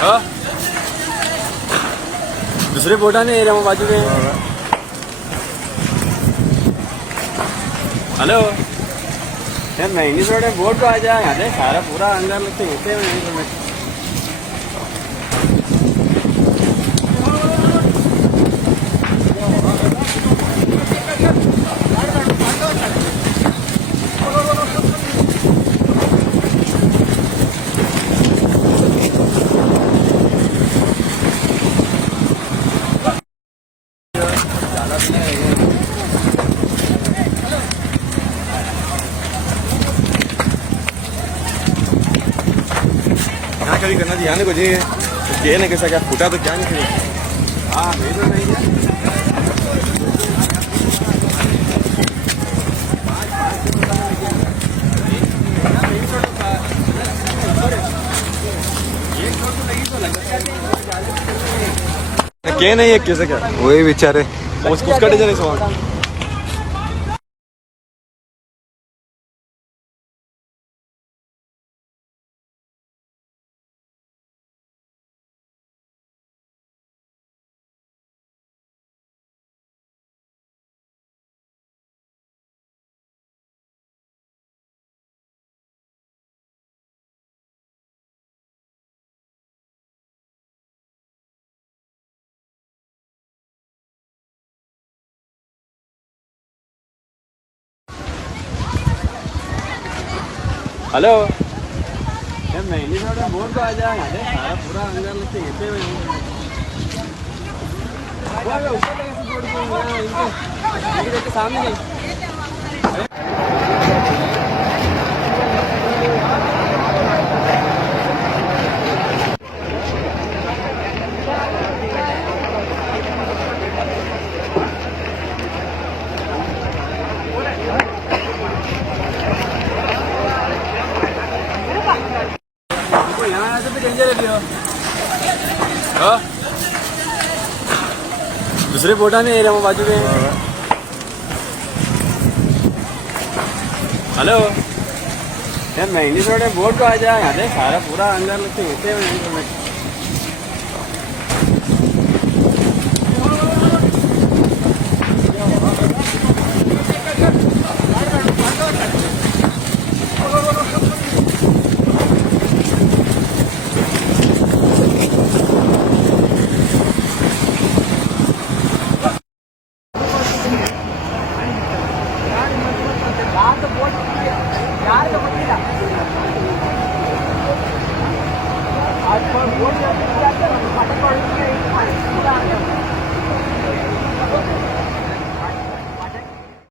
हाँ दूसरे बोटा नहीं एरिया में बाजू में। हेलो यार महंगी थोड़े बोट तो आ जाए यहाँ से सारा पूरा अंदर लगते होते हैं। यहाँ कभी करना ध्यान को जी ये ना कैसा क्या फूटा तो क्या नहीं। हाँ नहीं तो नहीं क्या नहीं है कैसे क्या वही बेचारे उसका डिजाइन सवाल। हेलो यार महंगी थोड़ा बोट तो आ जाए यहाँ से सारा पूरा अंदर लगते हिस्से में इनके सामने नहीं। यहाँ से भी डेंजर है। हाँ दूसरे बोटा नहीं एरिया में बाजू में। हेलो यार महंगी थोड़े बोट तो आ जाए यहाँ से सारा पूरा अंदर लगते होते हैं।